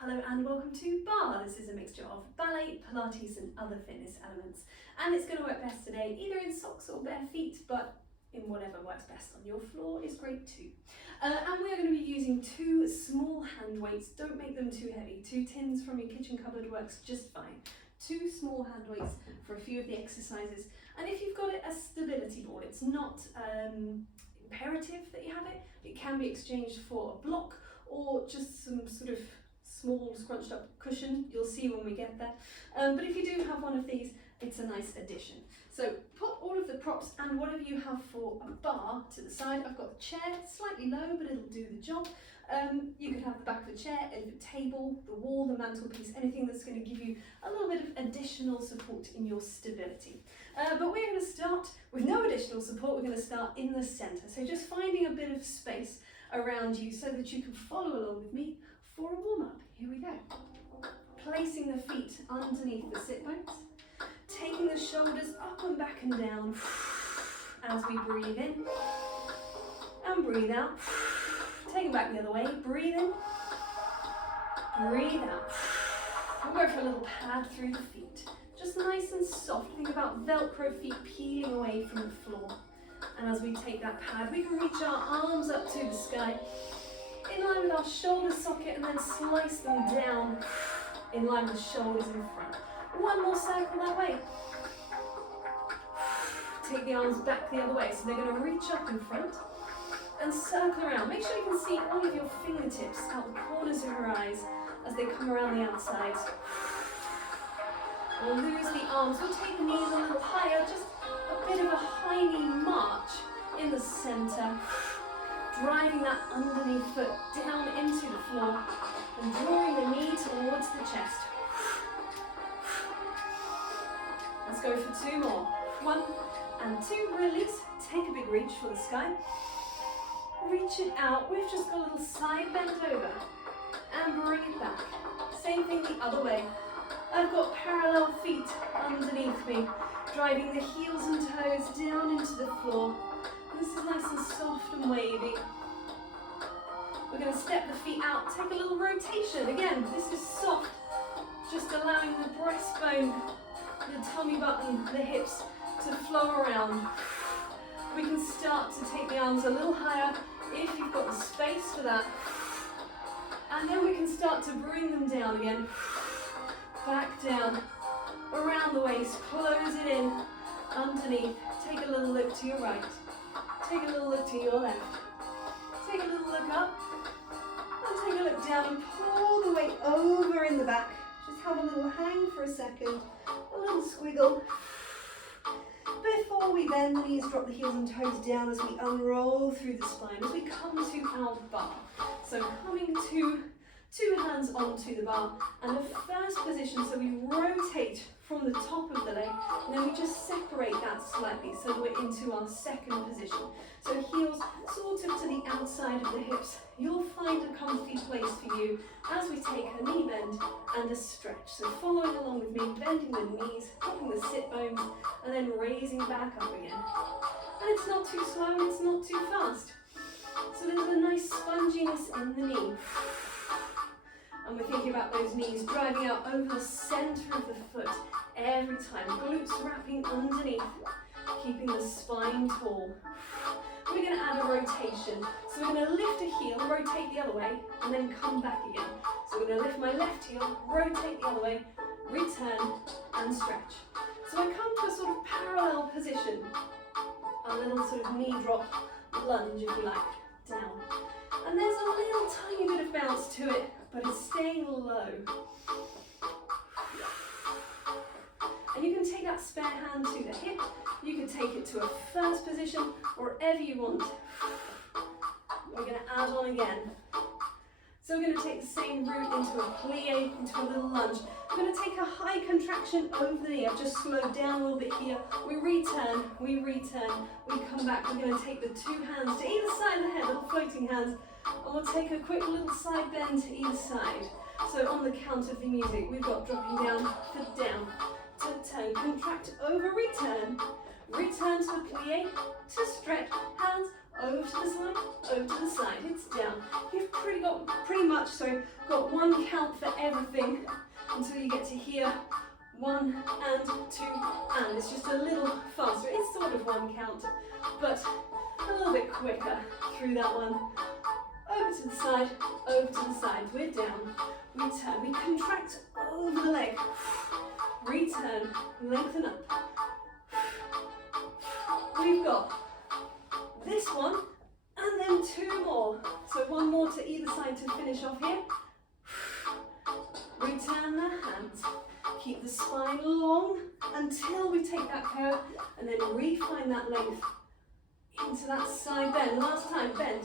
Hello and welcome to Barre. This is a mixture of ballet, Pilates and other fitness elements. And it's going to work best today either in socks or bare feet, but in whatever works best on your floor is great too. And we are going to be using two small hand weights. Don't make them too heavy. 2 tins from your kitchen cupboard works just fine. 2 small hand weights for a few of the exercises. And if you've got a stability board, it's not imperative that you have it. It can be exchanged for a block or just some sort of small scrunched up cushion. You'll see when we get there. But if you do have one of these, it's a nice addition. So put all of the props and whatever you have for a bar to the side. I've got the chair, slightly low, but it'll do the job. You could have the back of the chair, a table, the wall, the mantelpiece, anything that's going to give you a little bit of additional support in your stability. But we're going to start with no additional support. We're going to start in the centre. So just finding a bit of space around you so that you can follow along with me for a warm-up. Here we go. Placing the feet underneath the sit bones, taking the shoulders up and back and down as we breathe in and breathe out. Taking back the other way, breathe in, breathe out. We'll go for a little pad through the feet. Just nice and soft. Think about Velcro feet peeling away from the floor. And as we take that pad, we can reach our arms up to the sky, in line with our shoulder socket, and then slice them down in line with the shoulders in front. One more circle that way. Take the arms back the other way, so they're going to reach up in front and circle around. Make sure you can see all of your fingertips out the corners of your eyes as they come around the outside. We'll lose the arms. We'll take the knees a little higher, just a bit of a high knee march in the centre. Driving that underneath foot down into the floor and drawing the knee towards the chest. Let's go for 2 more. 1 and 2, release. Take a big reach for the sky. Reach it out. We've just got a little side bend over and bring it back. Same thing the other way. I've got parallel feet underneath me, driving the heels and toes down into the floor. This is nice and soft and wavy. We're going to step the feet out, take a little rotation. Again, this is soft, just allowing the breastbone, the tummy button, the hips to flow around. We can start to take the arms a little higher if you've got the space for that. And then we can start to bring them down again. Back down, around the waist, close it in, underneath. Take a little look to your right. Take a little look to your left. Take a little look up. And take a look down and pull the weight over in the back. Just have a little hang for a second. A little squiggle. Before we bend the knees, drop the heels and toes down as we unroll through the spine. As we come to our bar. So coming to 2 hands onto the bar, and the first position, so we rotate from the top of the leg, and then we just separate that slightly, so we're into our second position. So heels sort of to the outside of the hips. You'll find a comfy place for you as we take a knee bend and a stretch. So following along with me, bending the knees, dropping the sit bones, and then raising back up again. And it's not too slow and it's not too fast. So there's a nice sponginess in the knee. And we're thinking about those knees driving out over the centre of the foot every time. Glutes wrapping underneath, keeping the spine tall. We're going to add a rotation. So we're going to lift a heel, rotate the other way, and then come back again. So we're going to lift my left heel, rotate the other way, return, and stretch. So I come to a sort of parallel position. A little sort of knee drop lunge, if you like, down. And there's a little tiny bit of bounce to it, but it's staying low. And you can take that spare hand to the hip, you can take it to a first position, wherever you want. We're going to add on again. So we're going to take the same route into a plie, into a little lunge. We're going to take a high contraction over the knee. I've just slowed down a little bit here. We return, we come back. We're going to take the 2 hands to either side of the head, little floating hands, and we'll take a quick little side bend to either side. So on the count of the music, we've got dropping down, foot down, to turn, contract, over, return to the plie, to stretch, hands over to the side, it's down. You've pretty got pretty much, so got one count for everything until you get to here. 1 and 2 and. It's just a little faster. It's sort of one count, but a little bit quicker through that one. Over to the side, over to the side. We're down. We turn. We contract over the leg. Return. Lengthen up. We've got this one and then 2 more. So 1 more to either side to finish off here. Return the hands. Keep the spine long until we take that curve and then refine that length into that side bend. Last time, bend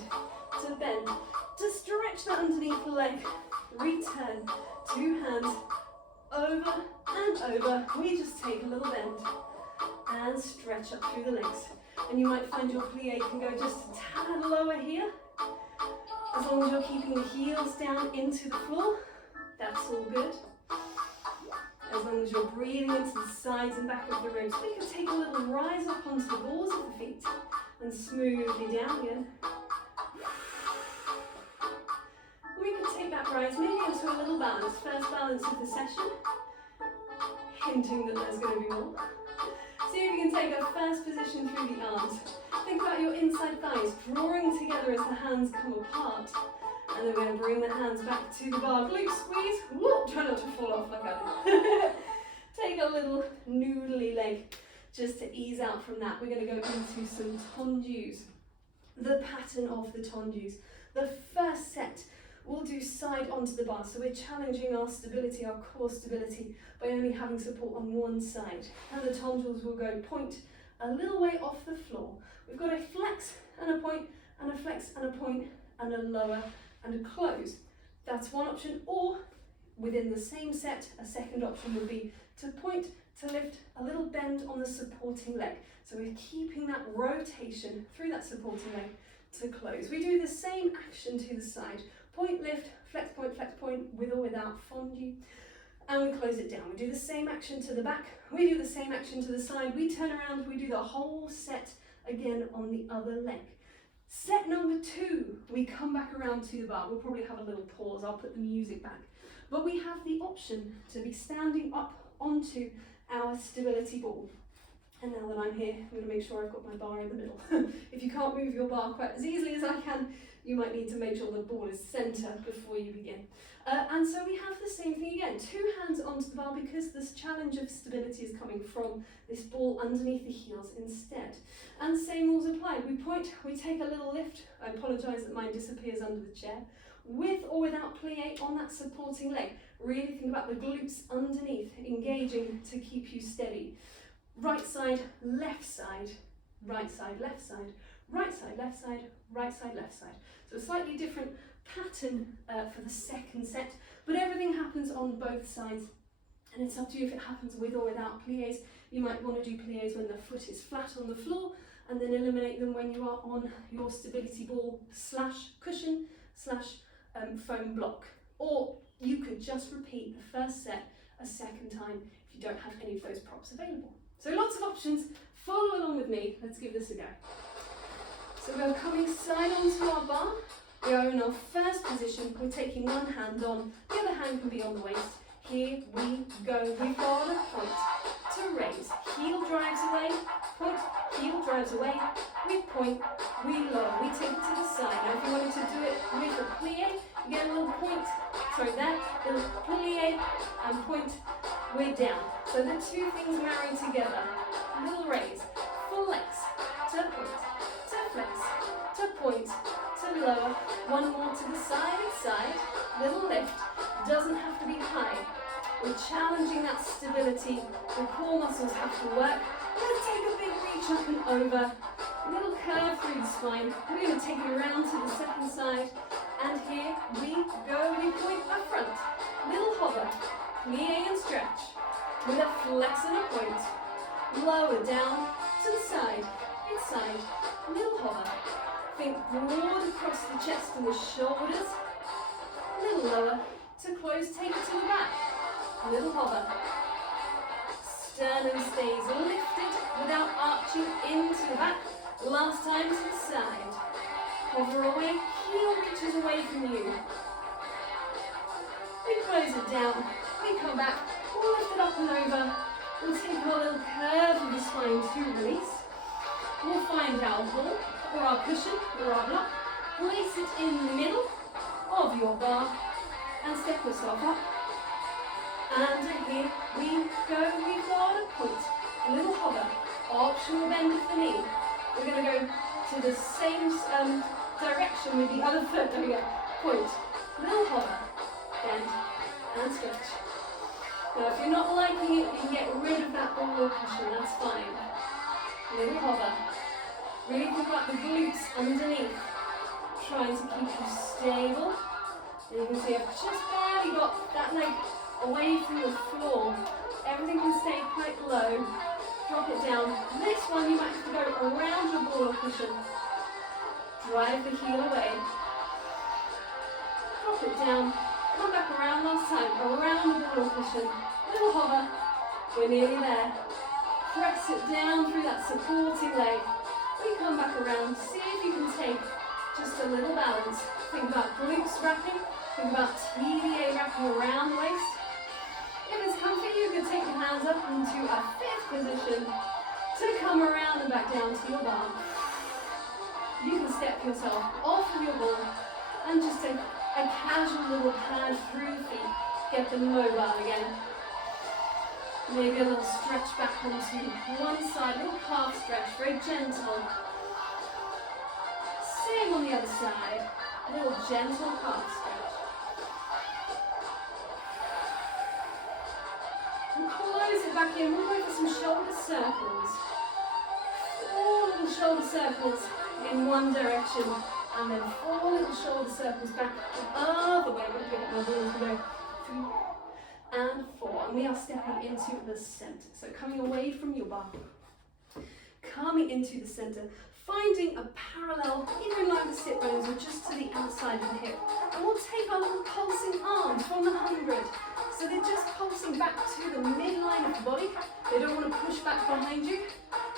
to bend. To stretch that underneath the leg. Return. 2 hands over and over. We just take a little bend and stretch up through the legs. And you might find your plie can go just a tad lower here. As long as you're keeping the heels down into the floor, that's all good. As long as you're breathing into the sides and back of the ribs, we can take a little rise up onto the balls of the feet and smoothly down again. We can take that rise maybe into a little balance. First balance of the session, hinting that there's going to be more. See if you can take a first position through the arms. Think about your inside thighs drawing together as the hands come apart. And then we're going to bring the hands back to the bar. Glute squeeze. Whoop, try not to fall off like I did. Take a little noodly leg just to ease out from that. We're going to go into some tendus. The pattern of the tendus. The first set, we'll do side onto the bar. So we're challenging our stability, our core stability, by only having support on one side. And the tendus will go point a little way off the floor. We've got a flex and a point, and a flex and a point, and a lower and a close. That's one option, or within the same set, a second option would be to point, to lift, a little bend on the supporting leg. So we're keeping that rotation through that supporting leg to close. We do the same action to the side. Point, lift, flex point, with or without fondue. And we close it down. We do the same action to the back. We do the same action to the side. We turn around, we do the whole set again on the other leg. Set number 2, we come back around to the bar. We'll probably have a little pause. I'll put the music back. But we have the option to be standing up onto our stability ball. And now that I'm here, I'm going to make sure I've got my bar in the middle. If you can't move your bar quite as easily as I can, you might need to make sure the ball is centre before you begin. And so we have the same thing again. 2 hands onto the bar because this challenge of stability is coming from this ball underneath the heels instead. And same rules apply. We point, we take a little lift. I apologise that mine disappears under the chair. With or without plie on that supporting leg. Really think about the glutes underneath, engaging to keep you steady. Right side, left side, right side, left side, right side, left side, right side, left side. So a slightly different pattern for the second set, but everything happens on both sides, and it's up to you if it happens with or without plies. You might want to do plies when the foot is flat on the floor, and then eliminate them when you are on your stability ball / cushion / foam block. Or you could just repeat the first set a second time if you don't have any of those props available. So lots of options. Follow along with me. Let's give this a go. So we're coming side onto our bar. We are in our first position. We're taking one hand on, the other hand can be on the waist. Here we go. We've got a point to raise. Heel drives away, point, heel drives away. We point, we lower. We take it to the side. Now if you wanted to do it with a plie, you get a little point, little plie and point, we're down. So the 2 things marry together. Little raise, flex, to point, to flex, to point, to lower. One more to the side, little lift. Doesn't have to be high. We're challenging that stability. The core muscles have to work. We're going to take a big reach up and over. Little curve through the spine. We're going to take it around to the second side. And here we go. We point up front. Little hover. Plie and stretch. With a flex and a point. Lower down to the side. Inside. Little hover. Think broad across the chest and the shoulders. Little lower to close, take it to the back. Little hover. Sternum stays lifted without arching into the back. Last time to the side. Hover away, heel reaches away from you. down. We come back, lift it up and over. We'll take our little curve of the spine to release. We'll find our ball, or our cushion, or our block. Place it in the middle of your bar and step yourself up. And here we go. We've got a point, a little hover, optional bend of the knee. We're going to go to the same direction with the other foot. There we go. Point, little hover, bend, and stretch. Now if you're not liking it, you can get rid of that ball or cushion, that's fine. Little hover. Really think about the glutes underneath. Trying to keep you stable. And you can see I've just barely got that leg away from the floor. Everything can stay quite low. Drop it down. This one you might have to go around your ball or cushion. Drive the heel away. Drop it down. Come back around last time. Around the ball or cushion. Little hover. We're nearly there. Press it down through that supporting leg. We come back around. See if you can take just a little balance. Think about glutes wrapping. Think about TVA wrapping around the waist. If it's comfy, you can take your hands up into a fifth position to come around and back down to your bar. You can step yourself off of your ball and just take a casual little pad through the feet. Get them mobile again. Maybe a little stretch back onto one side, little calf stretch, very gentle. Same on the other side, a little gentle calf stretch. And close it back in, we'll go for some shoulder circles. 4 little shoulder circles in one direction, and then 4 little shoulder circles back the other way. I'm going to pick up my balls, we go 3 and 4, and we are stepping into the center. So coming away from your bar, coming into the center, finding a parallel, either in line with sit bones or just to the outside of the hip. And we'll take our little pulsing arms from the 100. So they're just pulsing back to the midline of the body. They don't want to push back behind you.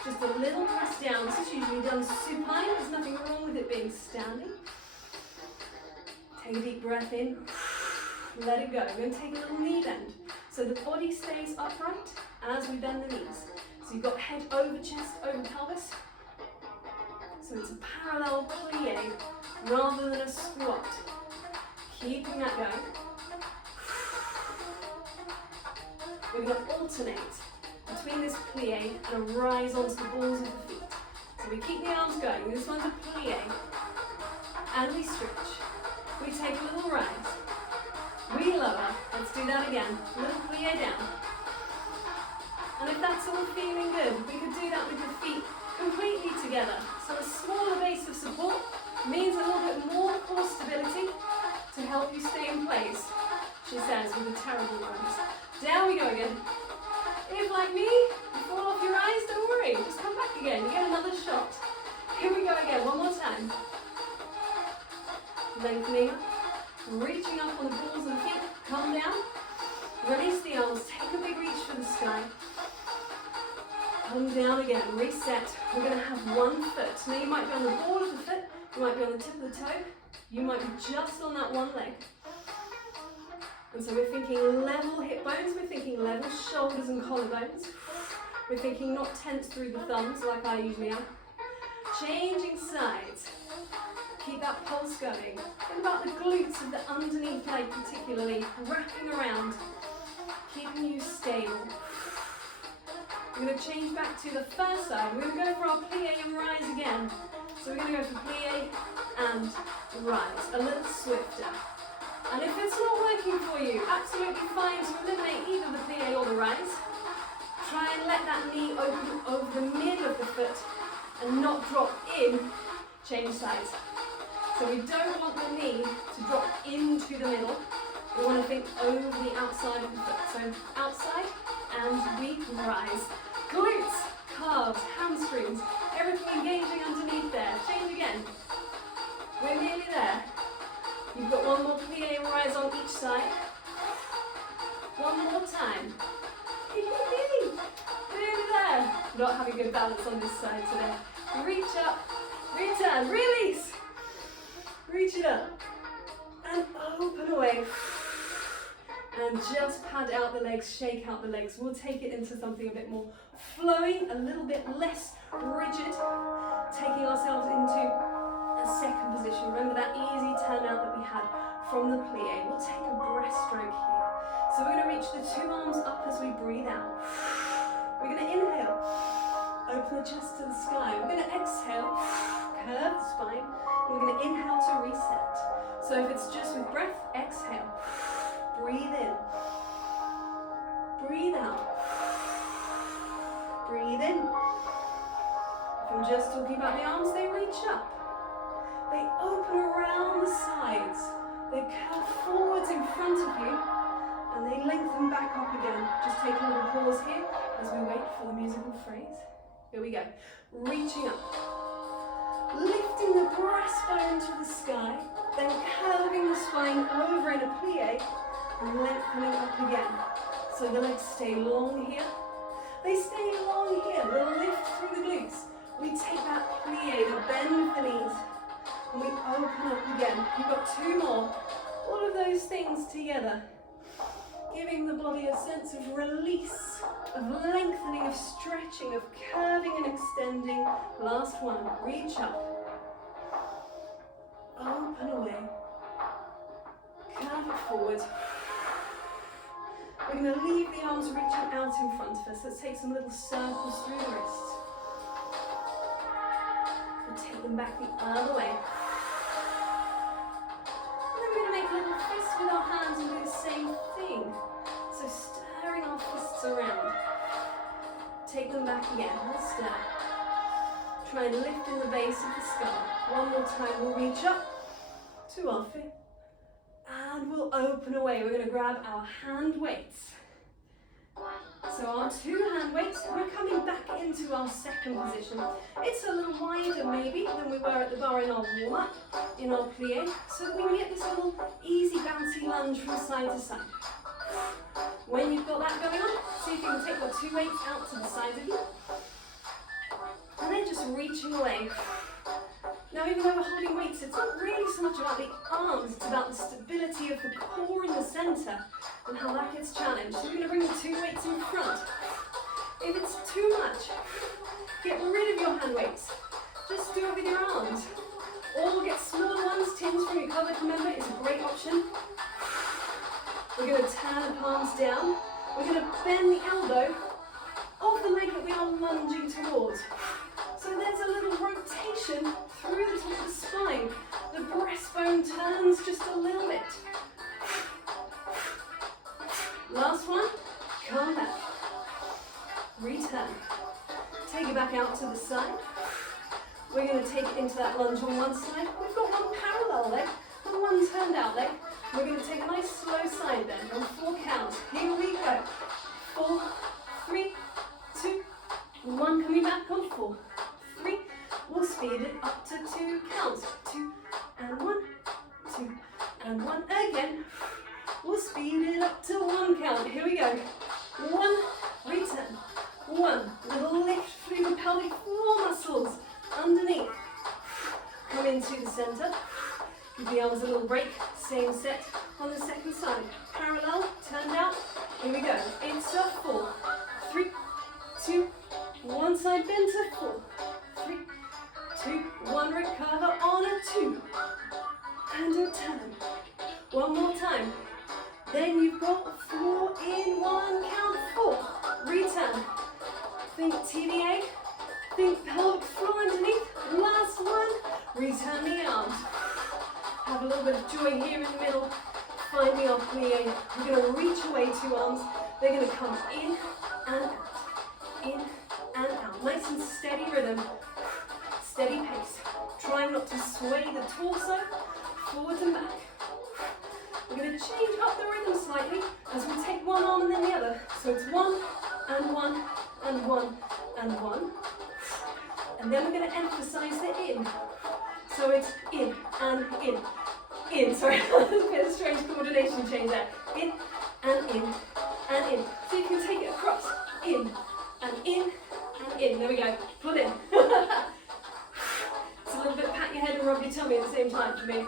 Just a little press down. This is usually done supine. There's nothing wrong with it being standing. Take a deep breath in. Let it go. We're going to take a little knee bend. So the body stays upright as we bend the knees. So you've got head over chest, over pelvis. So it's a parallel plie rather than a squat. Keeping that going. We're going to alternate between this plie and a rise onto the balls of the feet. So we keep the arms going. This one's a plie. And we stretch. We take a little rise. We lower. Let's do that again. Little plie down. And if that's all feeling good, we could do that with the feet completely together. So a smaller base of support means a little bit more core stability to help you stay in place, she says with a terrible voice. Down we go again. If, like me, you fall off your eyes, don't worry. Just come back again. You get another shot. Here we go again. One more time. Lengthening up. Reaching up on the balls of the feet. Come down. Release the arms. Take a big reach for the sky. Come down again. Reset. We're going to have one foot. Now you might be on the ball of the foot. You might be on the tip of the toe. You might be just on that one leg. And so we're thinking level hip bones, we're thinking level shoulders and collarbones. We're thinking not tense through the thumbs like I usually am. Changing sides. Keep that pulse going. Think about the glutes of the underneath leg particularly, wrapping around, keeping you stable. We're going to change back to the first side. We're going to go for our plie and rise again. So we're going to go for plie and rise, a little swifter. And if it's not working for you, absolutely fine to eliminate either the plie or the rise. Try and let that knee open over the middle of the foot and not drop in. Change sides. So we don't want the knee to drop into the middle. We want to think over the outside of the foot. So outside and we rise. Glutes, calves, hamstrings, everything engaging underneath there. Change again. We're nearly there. You've got one more plie and rise on each side. One more time. Nearly there. Not having good balance on this side today. Reach up, return, release. Reach it up. And open away. And and just pad out the legs, shake out the legs. We'll take it into something a bit more flowing, a little bit less rigid, taking ourselves into a second position. Remember that easy turn out that we had from the plie. We'll take a breaststroke here. So we're going to reach the two arms up as we breathe out. We're going to inhale, open the chest to the sky. We're going to exhale, curve the spine. We're going to inhale to reset. So if it's just with breath, exhale, breathe in, breathe out, breathe in. If I'm just talking about the arms, they reach up, they open around the sides, they curve forwards in front of you, and they lengthen back up again. Just take a little pause here as we wait for the musical phrase. Here we go. Reaching up, lifting the breastbone to the sky, then curving the spine over in a plie and lengthening up again. So the legs stay long here. They stay long here. The lift through the glutes. We take that plie, the bend of the knees, and we open up again. You've got two more. All of those things together, giving the body a sense of release, of lengthening, of stretching, of curving and extending. Last one, reach up, open away, curve it forward. We're going to leave the arms reaching out in front of us. Let's take some little circles through the wrists. We'll take them back the other way. And then we're going to make little fists with our hands and do the same thing. So stirring our fists around. Take them back again, we'll stir. Try and lift in the base of the skull. One more time, we'll reach up to our feet. And we'll open away. We're going to grab our hand weights. So our two hand weights, we're coming back into our second position. It's a little wider maybe than we were at the bar in our warm-up, in our plie, so that we can get this little easy bouncy lunge from side to side. When you've got that going on, see if you can take your two weights out to the side of you. And then just reaching away. Now even though we're holding weights, it's not really so much about the arms, it's about the stability of the core in the centre and how that gets challenged. So you're going to bring the two weights in front. If it's too much, get rid of your hand weights. Just do it with your arms. Or get smaller ones, tins from your cupboard, remember, is a great option. We're going to turn the palms down. We're going to bend the elbow of the leg that we are lunging towards. So there's a little rotation through the top of the spine. The breastbone turns just a little bit. Last one, come back. Return. Take it back out to the side. We're going to take it into that lunge on one side. We've got one parallel leg and one turned out leg. We're going to take a nice slow side bend on 4 counts. Here we go. 4, 3, 2, 1. Coming back on 4, 3. We'll speed it up to 2 counts. 2 and 1, 2 and 1. Again. We'll speed it up to 1 count. Here we go. 1, return. 1. Little lift through the pelvic floor muscles underneath. Come into the center. Give the arms a little break. Same set on the second side. Parallel, turned out. Here we go. It's a 4, 3, 2, 1 side bend to 4, 3, 2, 1 recover on a 2. And a turn. One more time. Then you've got 4 in 1 count. 4. Return. Think TVA. Think pelvic floor underneath. Last one. Return the arms. Have a little bit of joy here in the middle. Finding our plie. We're going to reach away 2 arms. They're going to come in and out. In and out. Nice and steady rhythm. Steady pace. Try not to sway the torso forwards and back. We're going to change up the rhythm slightly as we take one arm and then the other. So it's 1 and 1 and 1 and 1. And then we're going to emphasize the in. So it's in and in. In, sorry, there's a bit of strange coordination change there. In and in and in. So you can take it across. In and in and in. There we go. Pull in. It's a little bit pat your head and rub your tummy at the same time for me.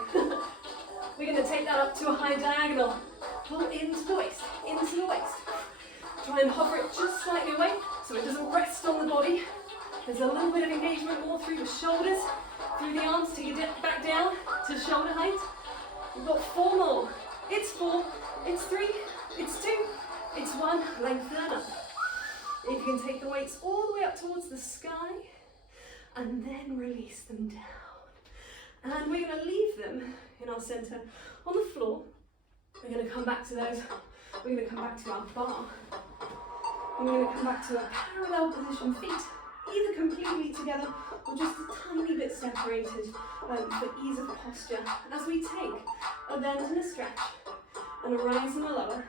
We're going to take that up to a high diagonal. pull into the waist, into the waist. Try and hover it just slightly away so it doesn't rest on the body. There's a little bit of engagement more through the shoulders, through the arms to get back down to shoulder height. We've got 4 more. It's 4, it's 3, it's 2, it's 1. Lengthen up. If you can take the weights all the way up towards the sky and then release them down. And we're going to leave them in our centre on the floor. We're going to come back to those. We're going to come back to our bar. And we're going to come back to a parallel position, feet either completely together or just a tiny bit separated for ease of posture. As we take a bend and a stretch and a rise and a lower,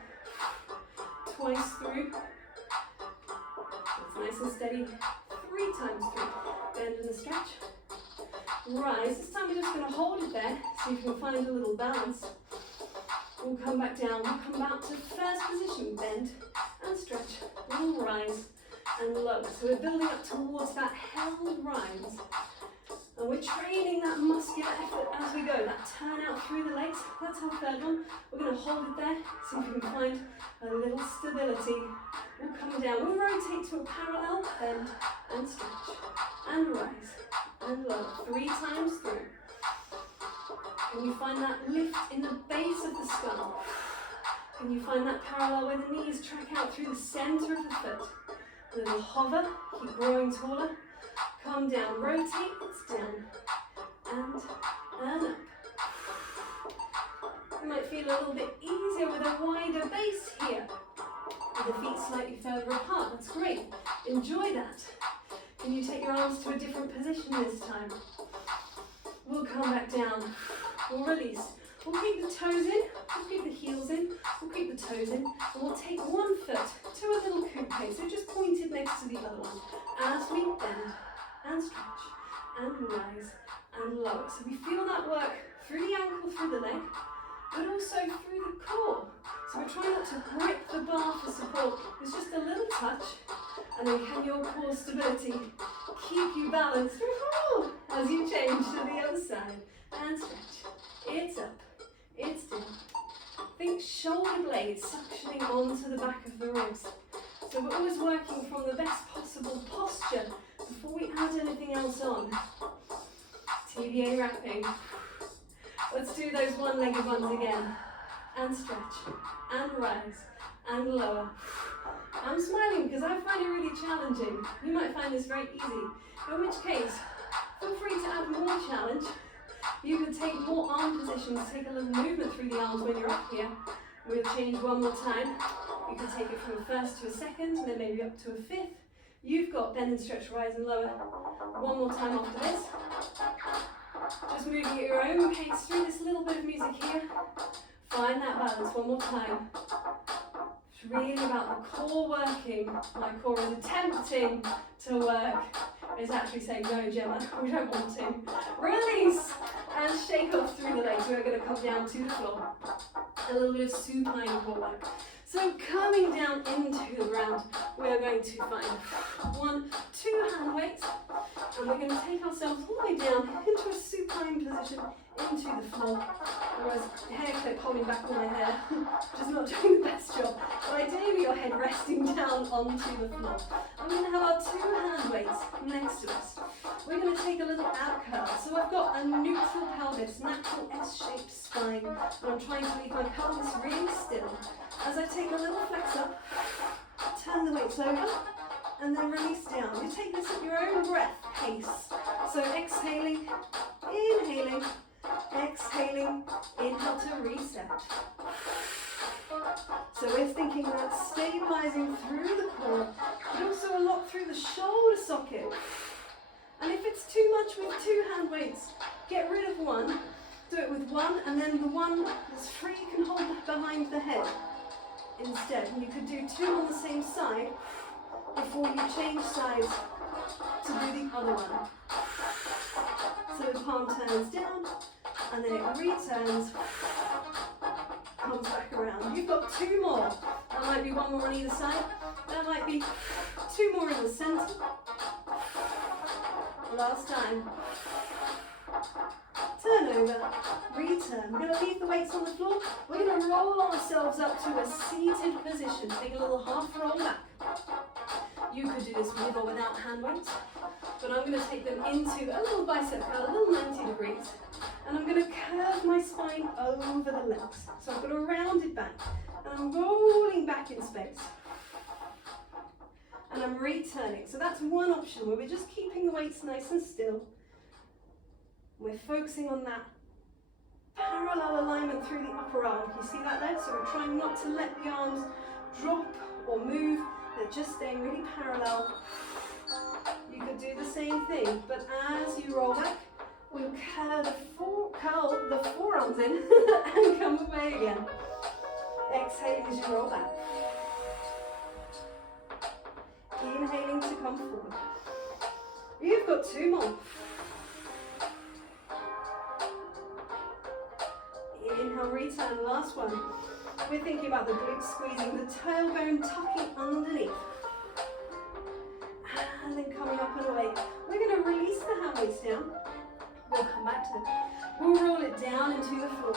twice through. It's nice and steady. 3 times through. Bend and a stretch. Rise. This time we're just going to hold it there so you can find a little balance. We'll come back down. We'll come back to first position. Bend and stretch. We'll rise and lower. So we're building up towards that held rise. And we're training that muscular effort as we go. That turn out through the legs. That's our third one. We're going to hold it there. See if we can find a little stability. We'll come down. We'll rotate to a parallel. Bend and stretch. And rise. And lower. 3 times through. Can you find that lift in the base of the skull? Can you find that parallel where the knees track out through the centre of the foot? A little hover, keep growing taller. Come down, rotate, it's down. And up. You might feel a little bit easier with a wider base here. With the feet slightly further apart, that's great. Enjoy that. Can you take your arms to a different position this time? We'll come back down. We'll release. We'll keep the toes in. We'll keep the heels in. We'll keep the toes in. And we'll take one foot to a little coupe. So just pointed next to the other one. As we bend and stretch and rise and lower. So we feel that work through the ankle, through the leg, but also through the core. So we're trying not to grip the bar for support. It's just a little touch. And then can your core stability keep you balanced as you change to the other side and stretch. It's up, it's down. Think shoulder blades suctioning onto the back of the ribs. So we're always working from the best possible posture before we add anything else on. TVA wrapping. Let's do those one-legged ones again. And stretch, and rise, and lower. I'm smiling because I find it really challenging. You might find this very easy. In which case, feel free to add more challenge. You could take more arm positions, take a little movement through the arms when you're up here. We'll change one more time. You can take it from a first to a second, and then maybe up to a fifth. You've got bend and stretch, rise and lower. One more time after this. Just moving at your own pace through this little bit of music here. Find that balance one more time. It's really about the core working. My core is attempting to work. It's actually saying, no, Gemma, we don't want to. Release and shake off through the legs. We're going to come down to the floor. A little bit of supine core work. So coming down into the ground, we're going to find 1, 2 hand weights, and we're going to take ourselves all the way down into a supine position into the floor. Otherwise, hair clip holding back all my hair, which is not doing the best job. But ideally, your head resting down onto the floor. I'm going to have our 2 hand weights next to us. We're going to take a little ab curl. So I've got a neutral pelvis, natural S-shaped spine, and I'm trying to leave my pelvis really still. As I take a little flex up, turn the weights over, and then release down. You take this at your own breath pace. So exhaling, inhaling, exhaling, inhale to reset. So we're thinking about stabilizing through the core, but also a lot through the shoulder socket. And if it's too much with 2 hand weights, get rid of one. Do it with 1, and then the one that's free you can hold behind the head instead. And you could do 2 on the same side before you change sides to do the other one. So the palm turns down, and then it returns, comes back around. You've got 2 more. That might be 1 more on either side. That might be 2 more in the centre. Last time. turn over, return. We're going to leave the weights on the floor. We're going to roll ourselves up to a seated position. Take a little half roll back. You could do this with or without hand weights, but I'm going to take them into a little bicep curl, a little 90 degrees, and I'm going to curve my spine over the legs. So I've got a rounded back, and I'm rolling back in space. And I'm returning. So that's one option where we're just keeping the weights nice and still. We're focusing on that parallel alignment through the upper arm. You see that there? So we're trying not to let the arms drop or move. They're just staying really parallel. You could do the same thing, but as you roll back, we'll curl the forearms in and come away again. Exhaling as you roll back. Inhaling to come forward. You've got two more. Inhale, return, last one. We're thinking about the glutes squeezing, the tailbone tucking underneath. And then coming up and away. We're going to release the hand weights down. We'll come back to them. We'll roll it down into the floor.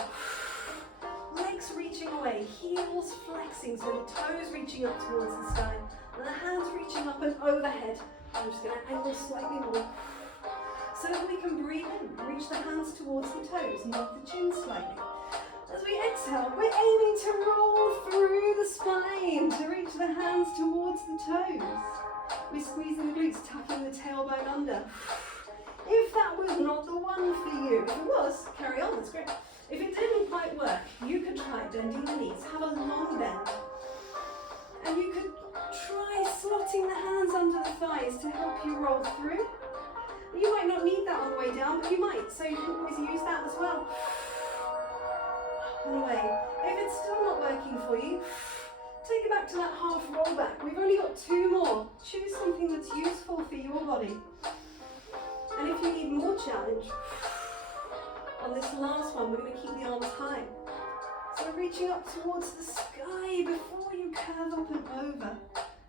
Legs reaching away, heels flexing, so the toes reaching up towards the sky. And the hands reaching up and overhead. I'm just going to angle slightly more. So that we can breathe in, reach the hands towards the toes, not the chin slightly. As we exhale, we're aiming to roll through the spine to reach the hands towards the toes. We're squeezing the glutes, tucking the tailbone under. If that was not the one for you, if it was, carry on, that's great. If it didn't quite work, you could try bending the knees, have a long bend. And you could try slotting the hands under the thighs to help you roll through. You might not need that on the way down, but you might, so you can always use that as well. Up and away. If it's still not working for you, take it back to that half roll back. We've only got two more. Choose something that's useful for your body. And if you need more challenge, on this last one, we're going to keep the arms high. So reaching up towards the sky before you curve up and over,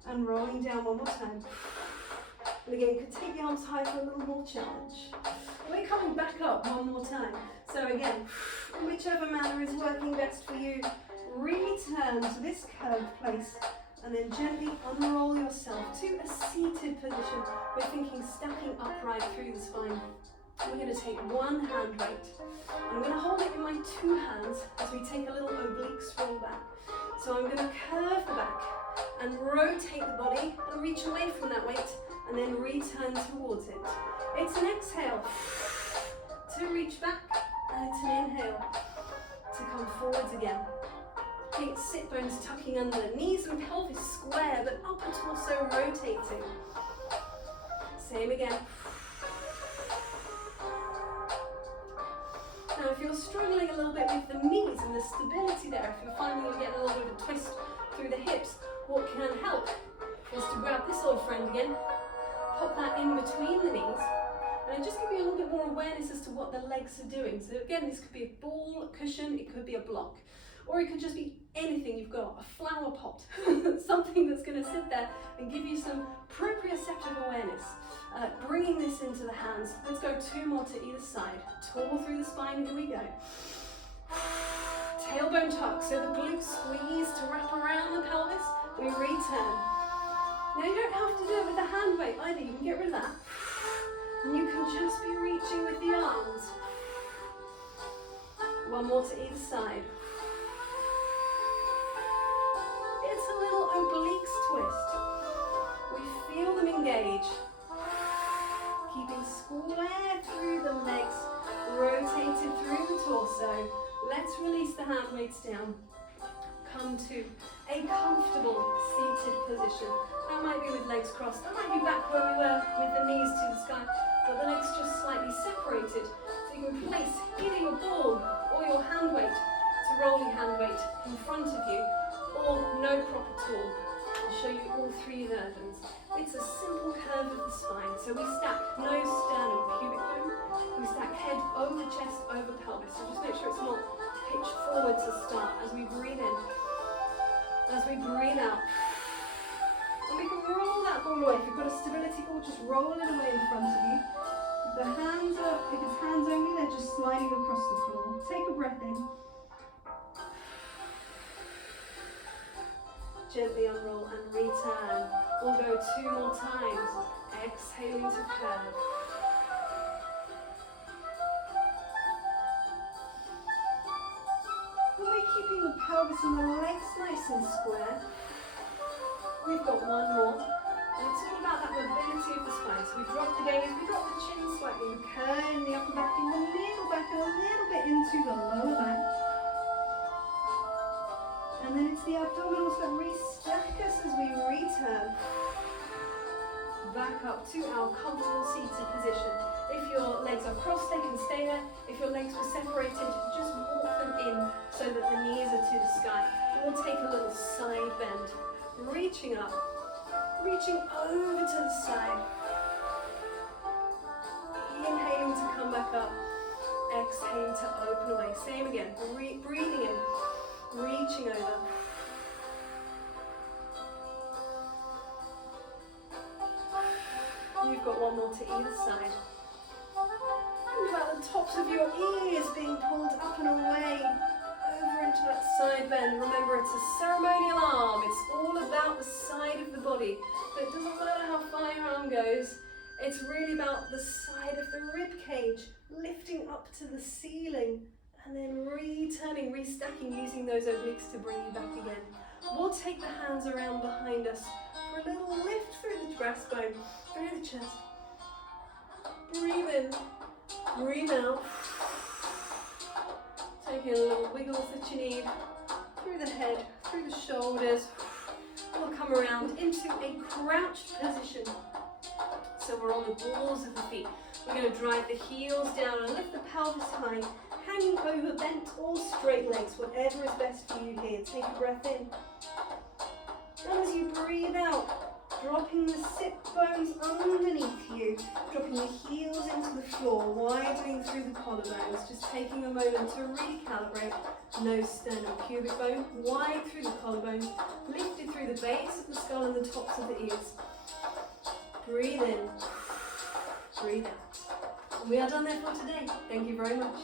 and rolling down one more time. And again, you could take the arms high for a little more challenge. We're coming back up one more time. So again, whichever manner is working best for you, return to this curved place and then gently unroll yourself to a seated position. We're thinking stacking upright through the spine. We're going to take one hand weight. I'm going to hold it in my two hands as we take a little oblique roll back. So I'm going to curve the back and rotate the body and reach away from that weight and then return towards it. It's an exhale to reach back and it's an inhale to come forwards again. Think sit bones tucking under, knees and pelvis square but upper torso rotating. Same again. Now if you're struggling a little bit with the knees and the stability there, if you're finding you're getting a little bit of a twist through the hips, what can help is to grab this old friend again, pop that in between the knees, and just give you a little bit more awareness as to what the legs are doing. So again, this could be a ball, a cushion, it could be a block, or it could just be anything you've got, a flower pot, something that's going to sit there and give you some proprioceptive awareness. Bringing this into the hands. Let's go two more to either side. Tall through the spine, here we go. Tailbone tuck, so the glutes squeeze to wrap around the pelvis. We return. Now you don't have to do it with the hand weight either, you can get rid of that. And you can just be reaching with the arms. One more to either side. It's a little oblique twist. We feel them engage. Keeping square through the legs, rotated through the torso. Let's release the hand weights down. Come to a comfortable seated position. That might be with legs crossed, that might be back where we were with the knees to the sky, but the legs just slightly separated. So you can place either your ball or your hand weight, it's a rolling hand weight, in front of you, or no prop at all. I'll show you all three versions. It's a simple curve of the spine. So we stack nose, sternum, pubic bone. We stack head over chest, over pelvis. So just make sure it's not pitched forward to start as we breathe in. As we breathe out. And we can roll that ball away. If you've got a stability ball, just roll it away in front of you. The hands are, if it's hands only, they're just sliding across the floor. Take a breath in. Gently unroll and return. We'll go 2 more times. Exhaling to curve. We'll be keeping the pelvis and the legs nice and square. We've got 1 more. And it's all about that mobility of the spine. So we drop the gaze, we drop the chin slightly, we curve in the upper back, in the middle back, and a little bit into the lower back. And then it's the abdominals that restack us as we return. Back up to our comfortable seated position. If your legs are crossed, they can stay there. If your legs were separated, just walk them in so that the knees are to the sky. We'll take a little side bend, reaching up, reaching over to the side. Inhaling to come back up, exhaling to open away. Same again, breathing in, reaching over. You've got 1 more to either side. Think about the tops of your ears being pulled up and away, over into that side bend. Remember, it's a ceremonial arm. It's all about the side of the body. So it doesn't matter how far your arm goes. It's really about the side of the rib cage, lifting up to the ceiling, and then returning, restacking, using those obliques to bring you back again. We'll take the hands around behind us for a little lift through the breastbone, through the chest. Breathe in, breathe out. Taking a little wiggles that you need through the head, through the shoulders. We'll come around into a crouched position. So we're on the balls of the feet. We're going to drive the heels down and lift the pelvis high, hanging over bent or straight legs, whatever is best for you here. Take a breath in. And as you breathe out, dropping the sit bones underneath you, dropping the heels into the floor, widening through the collarbones, just taking a moment to recalibrate. No sternum pubic bone, wide through the collarbones, lifted through the base of the skull and the tops of the ears. Breathe in, breathe out. And we are done there for today. Thank you very much.